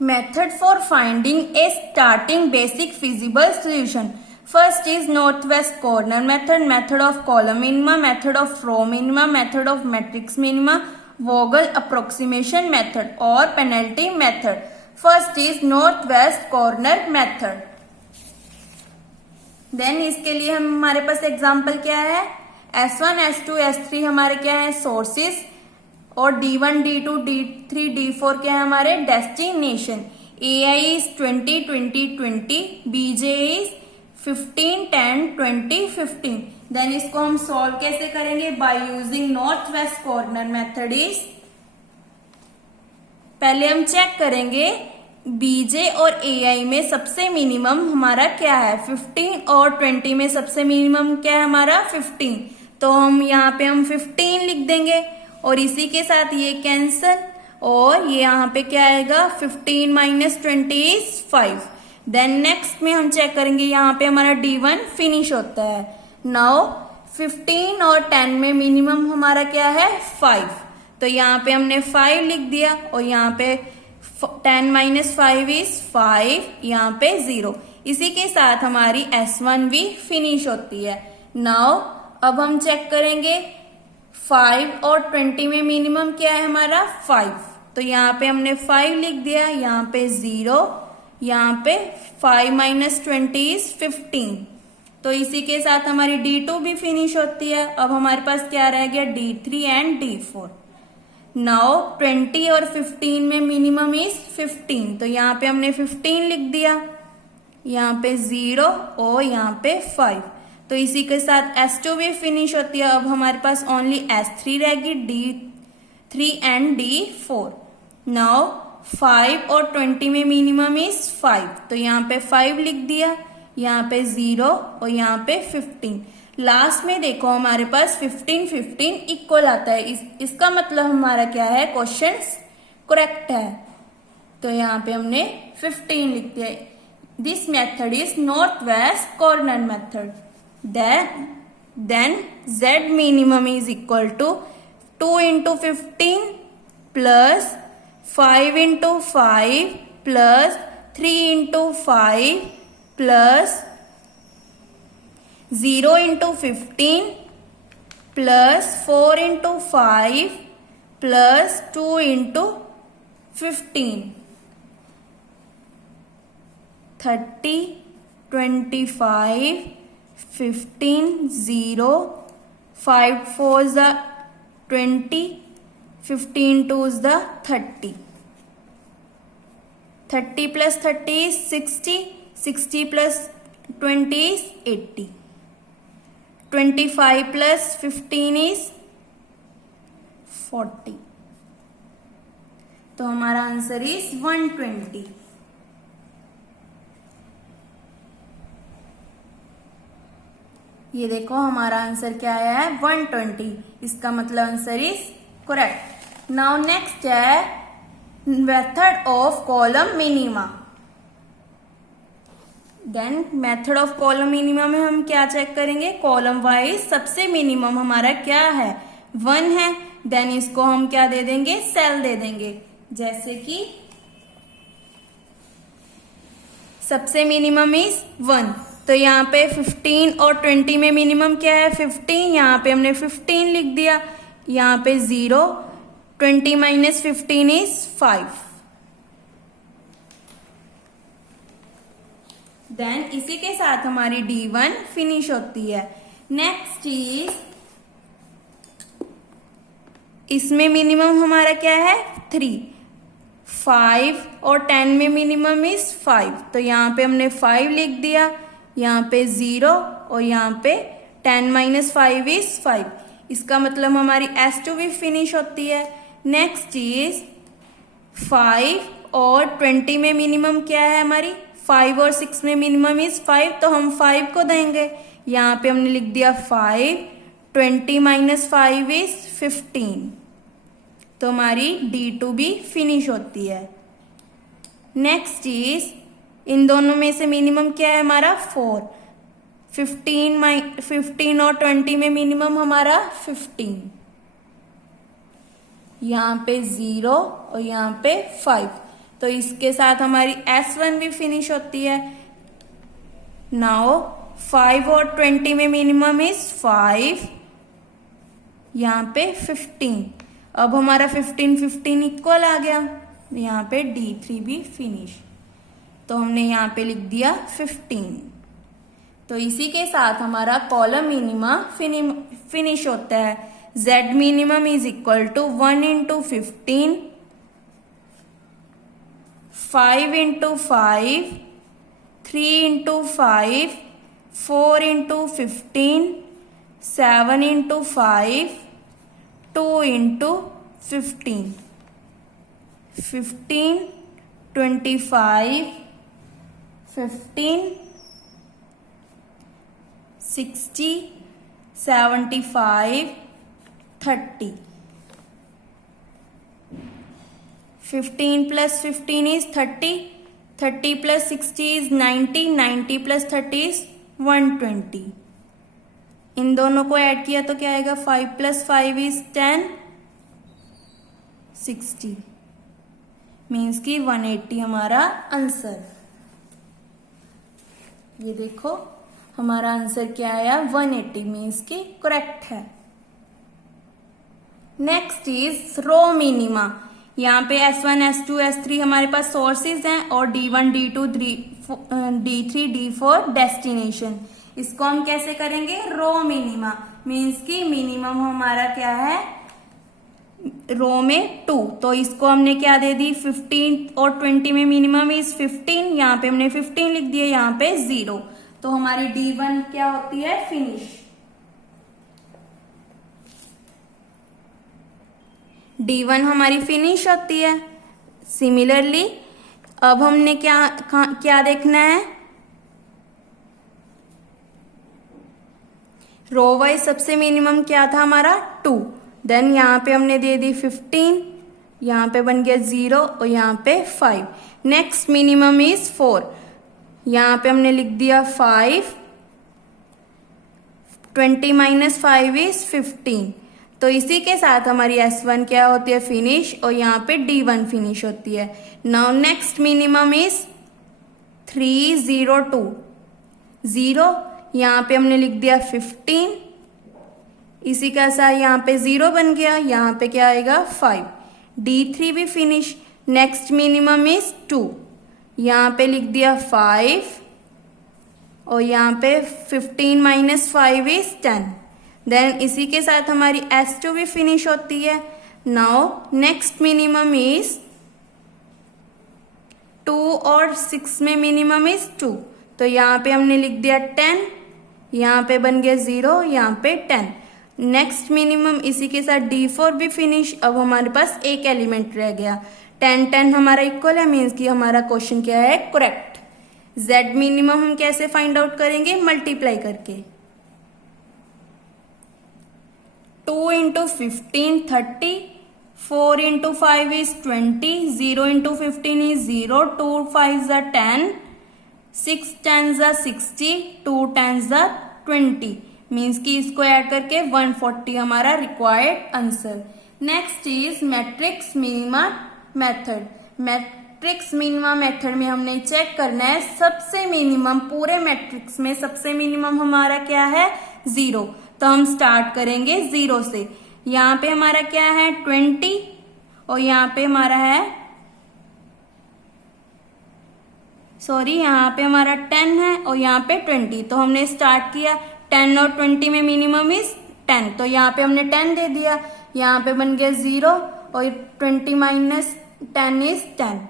Method for finding a starting basic feasible solution. First is northwest corner method, method of column minima, method of row minima, method of matrix minima, Vogel approximation method or penalty method. First is northwest corner method. Then इसके लिए हमारे पास example क्या है, S1, S2, S3 हमारे क्या है sources और D1, D2, D3, D4 क्या है हमारे destination. AI is 20, 20, 20, BJ is 15, 10, 20, 15. Then इसको हम सॉल्व कैसे करेंगे, by using north west corner method is, पहले हम चेक करेंगे बीजे और AI में सबसे मिनिमम हमारा क्या है 15 और 20 में सबसे मिनिमम क्या है हमारा 15. तो हम यहाँ पे हम 15 लिख देंगे और इसी के साथ ये कैंसल और ये यहाँ पे क्या आएगा 15 माइनस 20 इज 5. देन नेक्स्ट में हम चेक करेंगे यहाँ पे हमारा D1 फिनिश होता है. नाउ 15 और 10 में मिनिमम हमारा क्या है 5. तो यहाँ पे हमने 5 लिख दिया और यहाँ पे 10 माइनस 5 इज 5, यहाँ पे 0. इसी के साथ हमारी S1 भी फिनिश होती है. नाउ अब हम चेक करेंगे 5 और 20 में मिनिमम क्या है हमारा 5. तो यहाँ पे हमने 5 लिख दिया, यहाँ पे 0, यहाँ पे 5 माइनस 20 इज 15. तो इसी के साथ हमारी D2 भी फिनिश होती है. अब हमारे पास क्या रह गया D3 एंड D4. नाउ 20 और 15 में मिनिमम इज 15. तो यहाँ पे हमने 15 लिख दिया, यहाँ पे 0 और यहाँ पे 5. तो इसी के साथ S2 भी फिनिश होती है. अब हमारे पास ओनली S3 रहेगी, D3 एंड D4. नाउ 5 और 20 में मिनिमम इज 5. तो यहाँ पे 5 लिख दिया, यहाँ पे 0 और यहाँ पे 15. लास्ट में देखो हमारे पास 15 15 इक्वल आता है. इसका मतलब हमारा क्या है क्वेश्चन करेक्ट है. तो यहाँ पे हमने 15 लिख दिया. This method is north west corner method. Then Z minimum is equal to 2 into 15 plus 5 into 5 plus 3 into 5 plus 0 into 15 plus 4 into 5 plus 2 into 15. 30, 25, 15, 0, 5 4s the 20, 15 2s the 30. 30 plus 30 is 60, 60 plus 20 is 80. 25 plus 15 is 40. तो हमारा answer is 120. ये देखो हमारा answer क्या आया है 120. इसका मतलब answer is correct. Now next है method of column minima. Then method of column minima में हम क्या चेक करेंगे, कॉलम वाइज सबसे मिनिमम हमारा क्या है 1 है. देन इसको हम क्या दे देंगे सेल दे देंगे. जैसे कि सबसे मिनिमम इज 1. तो यहाँ पे 15 और 20 में मिनिमम क्या है 15. यहाँ पे हमने 15 लिख दिया, यहाँ पे 0, 20 माइनस 15 इज 5. देन इसी के साथ हमारी D1 फिनिश होती है. नेक्स्ट इज, इसमें मिनिमम हमारा क्या है 3. 5 और 10 में मिनिमम इज 5. तो यहाँ पे हमने 5 लिख दिया, यहाँ पे 0 और यहाँ पे 10 माइनस 5 इज 5. इसका मतलब हमारी S2 भी फिनिश होती है. नेक्स्ट इज 5 और 20 में मिनिमम क्या है हमारी 5 और 6 में मिनिमम इज 5. तो हम 5 को देंगे, यहाँ पे हमने लिख दिया 5, 20 माइनस 5 इज 15. तो हमारी D2 भी फिनिश होती है. नेक्स्ट इज, इन दोनों में से मिनिमम क्या है हमारा 4. 15 और 20 में मिनिमम हमारा 15. यहाँ पे 0 और यहाँ पे 5. तो इसके साथ हमारी S1 भी फिनिश होती है। नाउ 5 और 20 में मिनिमम इज 5, यहाँ पे 15। अब हमारा 15 इक्वल आ गया, यहाँ पे D3 भी फिनिश, तो हमने यहाँ पे लिख दिया 15। तो इसी के साथ हमारा कॉलम मिनिमा फिनिश होता है। Z minimum is equal to 1 into 15, 5 into 5, 3 into 5, 4 into 15, 7 into 5, 2 into 15, 15, 25, 15, 60, 75, 30. 15 plus 15 is 30, 30 plus 60 is 90, 90 plus 30 is 120. इन दोनों को ऐड किया तो क्या आएगा, 5 plus 5 is 10, 60 मीन्स की 180 हमारा आंसर। ये देखो हमारा आंसर क्या आया, 180 मीन्स की करेक्ट है। Next is row minima. यहाँ पे S1, S2, S3 हमारे पास सोर्सेज हैं और D1, D2, D3, D4 destination. इसको हम कैसे करेंगे, रो मिनिमा मीन्स की मिनिमम हमारा क्या है रो में 2, तो इसको हमने क्या दे दी 15 और 20 में मिनिमम इज 15, यहाँ पे हमने 15 लिख दिया, यहाँ पे 0, तो हमारी D1 क्या होती है फिनिश। D1 हमारी फिनिश होती है। सिमिलरली अब हमने क्या देखना है, रो वाइज सबसे मिनिमम क्या था हमारा 2, देन यहाँ पे हमने दे दी 15, यहाँ पे बन गया 0 और यहाँ पे 5। नेक्स्ट मिनिमम इज 4, यहाँ पे हमने लिख दिया 5, 20 माइनस 5 इज 15। तो इसी के साथ हमारी S1 क्या होती है फिनिश और यहाँ पे D1 फिनिश होती है। नाउ नेक्स्ट मिनिमम इज 3, 0, 2, 0, यहाँ पे हमने लिख दिया 15, इसी का साथ यहाँ पे 0 बन गया, यहाँ पे क्या आएगा 5, D3 भी फिनिश। नेक्स्ट मिनिमम इज 2, यहाँ पे लिख दिया 5 और यहाँ पे 15 माइनस 5 इज 10, देन इसी के साथ हमारी S2 भी फिनिश होती है। नाउ नेक्स्ट मिनिमम इज 2 और 6 में मिनिमम इज 2, तो यहाँ पे हमने लिख दिया 10, यहाँ पे बन गया 0, यहाँ पे 10। नेक्स्ट मिनिमम इसी के साथ D4 भी फिनिश। अब हमारे पास एक एलिमेंट रह गया, 10 10 हमारा इक्वल है, मीन्स कि हमारा क्वेश्चन क्या है करेक्ट। Z मिनिमम हम कैसे फाइंड आउट करेंगे, मल्टीप्लाई करके। 2 into 15 30, 4 into 5 is 20, 0 into 15 is 0, 2 5 ज़ा 10, 6 10 ज़ा 60, 2 10 ज़ा 20, मीन्स कि इसको ऐड करके 140 हमारा required answer. Next is matrix minima method. Matrix minima method में हमने चेक करना है सबसे मिनिमम, पूरे मैट्रिक्स में सबसे मिनिमम हमारा क्या है 0, तो हम स्टार्ट करेंगे 0 से। यहाँ पे हमारा क्या है 20 और यहाँ पे हमारा है यहाँ पे हमारा 10 है और यहाँ पे 20, तो हमने स्टार्ट किया 10 और 20 में मिनिमम इज 10, तो यहाँ पे हमने 10 दे दिया, यहाँ पे बन गया 0 और 20 minus 10 is 10।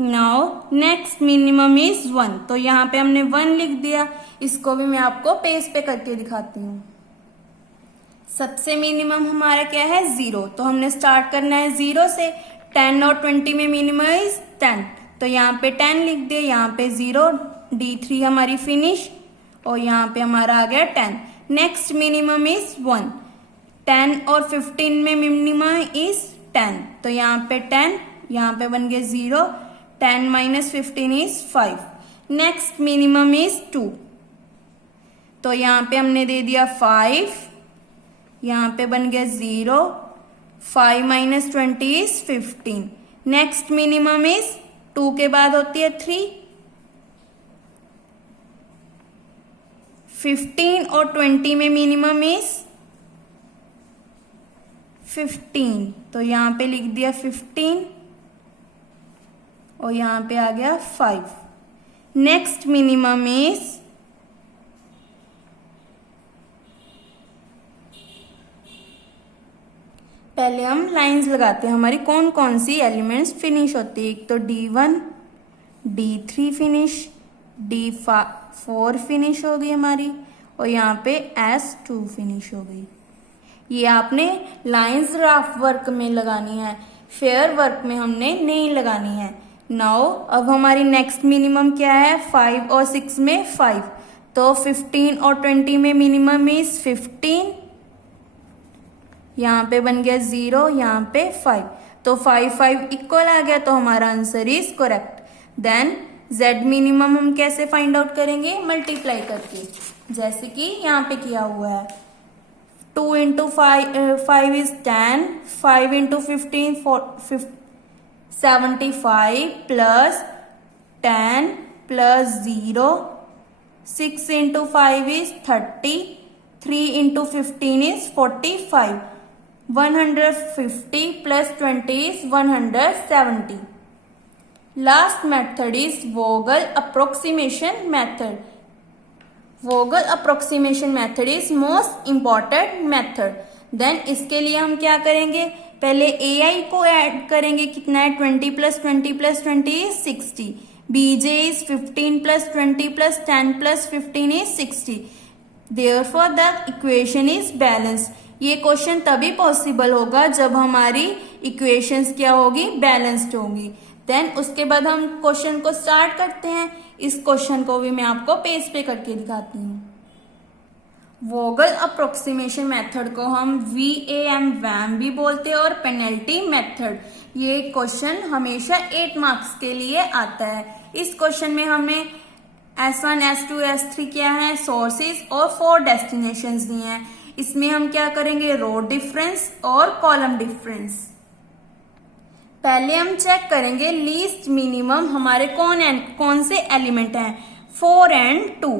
Now next minimum is 1, तो यहाँ पे हमने 1 लिख दिया, इसको भी मैं आपको पेज पे करके दिखाती हूँ। सबसे मिनिमम हमारा क्या है 0, तो हमने स्टार्ट करना है 0 से। 10 और 20 में मिनिमम इज 10, तो यहाँ पे 10 लिख दिया, यहाँ पे 0, D3 हमारी फिनिश और यहाँ पे हमारा आ गया 10। नेक्स्ट मिनिमम इज 1, 10 और 15 में मिनिमम इज 10, तो यहाँ पे 10, यहाँ पे बन गया 0, 10 minus 15 is 5। Next minimum is 2, तो यहाँ पे हमने दे दिया 5, यहाँ पे बन गया 0, 5 minus 20 is 15। Next minimum is 2 के बाद होती है 3, 15 और 20 में मिनिमम इज 15, तो यहां पे लिख दिया 15 और यहां पे आ गया 5। नेक्स्ट मिनिमम इज पहले हम लाइंस लगाते हैं हमारी कौन कौन सी एलिमेंट्स फिनिश होती है। एक तो D1, D3 finish, D4 finish हो गई हमारी और यहाँ पे S2 फिनिश हो गई। ये आपने लाइंस रफ वर्क में लगानी है, फेयर वर्क में हमने नहीं लगानी है। नाउ अब हमारी नेक्स्ट मिनिमम क्या है, 5 और 6 में 5, तो 15 और 20 में मिनिमम इज 15, यहाँ पे बन गया 0, यहाँ पे 5, तो 5 5 इक्वल आ गया, तो हमारा answer is correct. Then Z minimum हम कैसे फाइंड आउट करेंगे, मल्टीप्लाई करके, जैसे कि यहाँ पे किया हुआ है। 2 into 5 is 10, 5 into 15 75 plus 10 plus 0, 6 into 5 is 30, 3 into 15 is 45, 150 plus 20 is 170. Last method is Vogel approximation method. Vogel approximation method is most important method. Then इसके लिए हम क्या करेंगे, पहले AI को ऐड करेंगे, कितना है 20 plus 20 plus 20 is 60. BJ is 15 plus 20 plus 10 plus 15 is 60. Therefore the equation is balanced. ये क्वेश्चन तभी पॉसिबल होगा जब हमारी इक्वेशंस क्या होगी, बैलेंस्ड होगी। देन उसके बाद हम क्वेश्चन को स्टार्ट करते हैं। इस क्वेश्चन को भी मैं आपको पेज पे करके दिखाती हूँ। वोगल अप्रोक्सीमेशन मेथड को हम VAM भी बोलते हैं और पेनल्टी मेथड। ये क्वेश्चन हमेशा 8 मार्क्स के लिए आता है। इस क्वेश्चन में हमने S1, S2, S3 क्या है, सोर्सेज और 4 डेस्टिनेशंस दिए हैं। इसमें हम क्या करेंगे, रो डिफरेंस और कॉलम डिफरेंस। पहले हम चेक करेंगे लीस्ट मिनिमम हमारे कौन से एलिमेंट हैं, 4 and 2,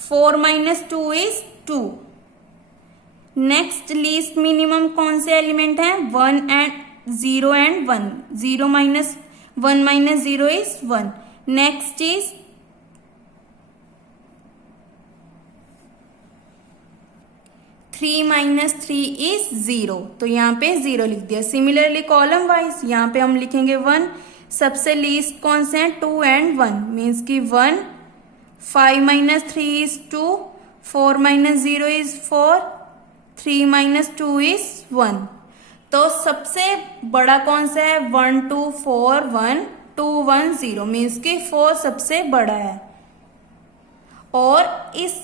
4 minus 2 is 2। Next least minimum कौन से एलिमेंट हैं, 1 and 0 and 1, 0 minus 1 minus 0 is 1। Next is 3 minus 3 is 0, तो यहाँ पे 0 लिख दिया। सिमिलरली कॉलम वाइज यहाँ पे हम लिखेंगे 1। सबसे लीस्ट कौन से हैं, 2 and 1, मीन्स की 1, 5 minus 3 is 2, 4 minus 0 is 4, 3 minus 2 is 1। तो सबसे बड़ा कौन सा है, 1 2 4 1 2 1 0, मीन्स की 4 सबसे बड़ा है। और इस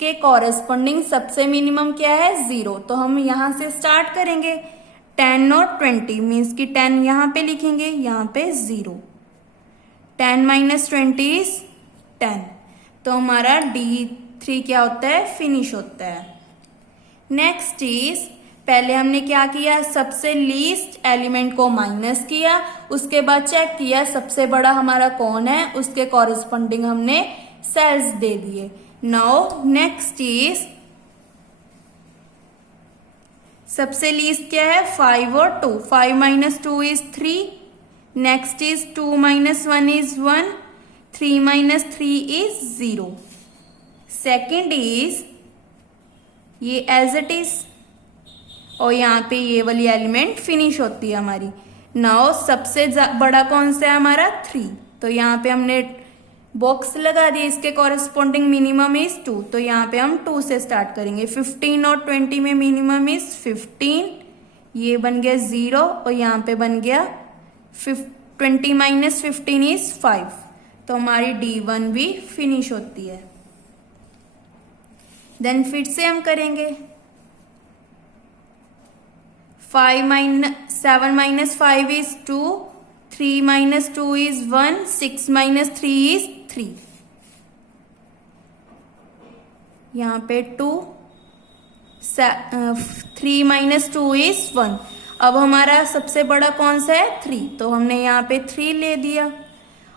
के कॉरेस्पॉन्डिंग सबसे मिनिमम क्या है, 0। तो हम यहां से स्टार्ट करेंगे, 10 और 20, मीन्स की 10 यहां पे लिखेंगे, यहां पे 0। 10 minus 20 is 10, तो हमारा D3 क्या होता है, फिनिश होता है। नेक्स्ट इज पहले हमने क्या किया, सबसे लीस्ट एलिमेंट को माइनस किया, उसके बाद चेक किया सबसे बड़ा हमारा कौन है, उसके कॉरेस्पॉन्डिंग हमने सेल्स दे दिए। नाउ नेक्स्ट इज सबसे लीस्ट क्या है, 5 और 2, 5 minus 2 is 3। Next is 2 minus 1 is 1, 3 minus 3 is 0। Second is ये एज इट इज, और यहाँ पे ये वाली एलिमेंट फिनिश होती है हमारी। नाउ सबसे बड़ा कौन सा है हमारा, 3, तो यहाँ पे हमने बॉक्स लगा दिए, इसके कॉरेस्पॉन्डिंग मिनिमम इज 2, तो यहाँ पे हम 2 से स्टार्ट करेंगे। 15 और 20 में मिनिमम इज 15, ये बन गया 0 और यहाँ पे बन गया 20 minus 15 is 5, तो हमारी D1 भी फिनिश होती है। देन फिर से हम करेंगे 7 minus 5 is 2, 3 minus 2 is 1, 6 minus 3 is 3। यहाँ पे 2, 3 minus 2 is 1। अब हमारा सबसे बड़ा कौन सा है 3, तो हमने यहाँ पे 3 ले दिया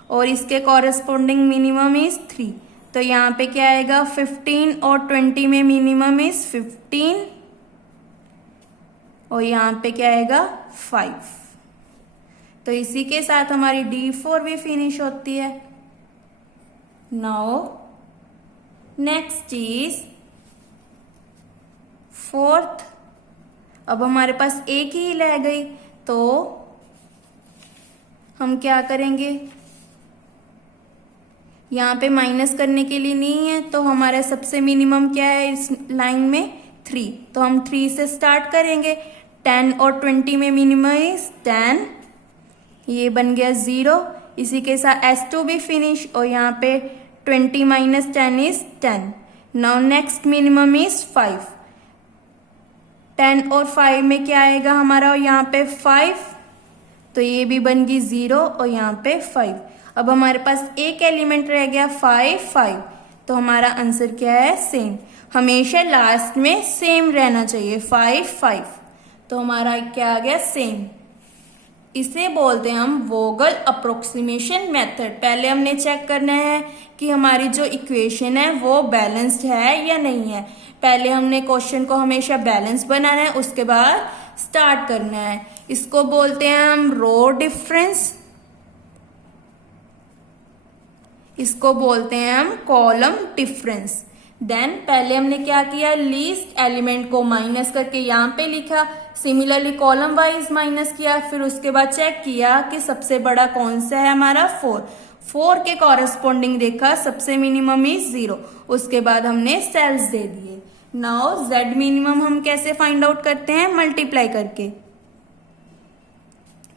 और इसके कॉरेस्पॉन्डिंग मिनिमम इज 3, तो यहाँ पे क्या आएगा 15 और 20 में मिनिमम इज 15 और यहाँ पे क्या आएगा 5। तो इसी के साथ हमारी D4 भी फिनिश होती है। Now next is 4th। अब हमारे पास एक ही रह गई, तो हम क्या करेंगे, यहाँ पे माइनस करने के लिए नहीं है, तो हमारा सबसे मिनिमम क्या है इस लाइन में 3, तो हम 3 से स्टार्ट करेंगे। 10 और 20 में मिनिमम इज 10, ये बन गया 0। इसी के साथ S2 भी फिनिश और यहाँ पे 20 minus 10 is 10। Now next minimum is 5। 10 और 5 में क्या आएगा हमारा, और यहाँ पे 5, तो ये भी बन गई 0 और यहाँ पे 5। अब हमारे पास एक एलिमेंट रह गया 5, तो हमारा आंसर क्या है सेम। हमेशा लास्ट में सेम रहना चाहिए 5, तो हमारा क्या आ गया सेम। इसे बोलते हैं हम वोगल अप्रोक्सीमेशन मेथड। पहले हमने चेक करना है कि हमारी जो इक्वेशन है वो बैलेंस्ड है या नहीं है। पहले हमने क्वेश्चन को हमेशा बैलेंस बनाना है, उसके बाद स्टार्ट करना है। इसको बोलते हैं हम रो डिफरेंस, इसको बोलते हैं हम कॉलम डिफरेंस। देन पहले हमने क्या किया, लीस्ट एलिमेंट को माइनस करके यहाँ पे लिखा, सिमिलरली कॉलम वाइज माइनस किया, फिर उसके बाद चेक किया कि सबसे बड़ा कौन सा है हमारा 4 के कॉरेस्पॉन्डिंग देखा सबसे मिनिमम इज 0, उसके बाद हमने सेल्स दे दिए। नाउ जेड मिनिमम हम कैसे फाइंड आउट करते हैं, मल्टीप्लाई करके।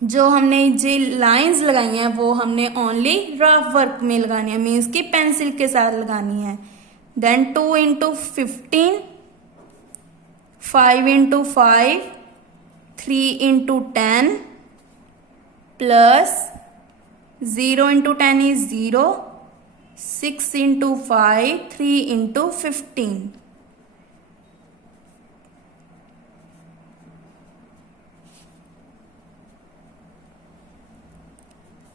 जो हमने जो लाइंस लगाई हैं वो हमने ओनली रफ वर्क में लगानी है, मीन्स की पेंसिल के साथ लगानी है। Then 2 into 15, 5 into 5, 3 into 10 plus 0 into 10 is 0, 6 into 5, 3 into 15।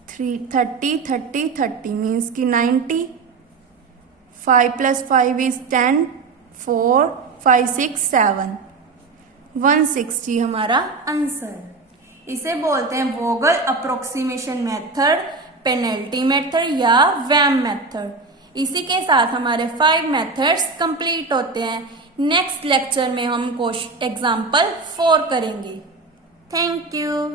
30 means की 90, 5 प्लस 5 इज 10, 4, 5, 6, 7, 160 हमारा आंसर। इसे बोलते हैं वोगल अप्रोक्सीमेशन मेथड, पेनल्टी मेथड या वैम मेथड। इसी के साथ हमारे 5 मेथड्स कंप्लीट होते हैं। नेक्स्ट लेक्चर में हम एग्जाम्पल 4 करेंगे। Thank you.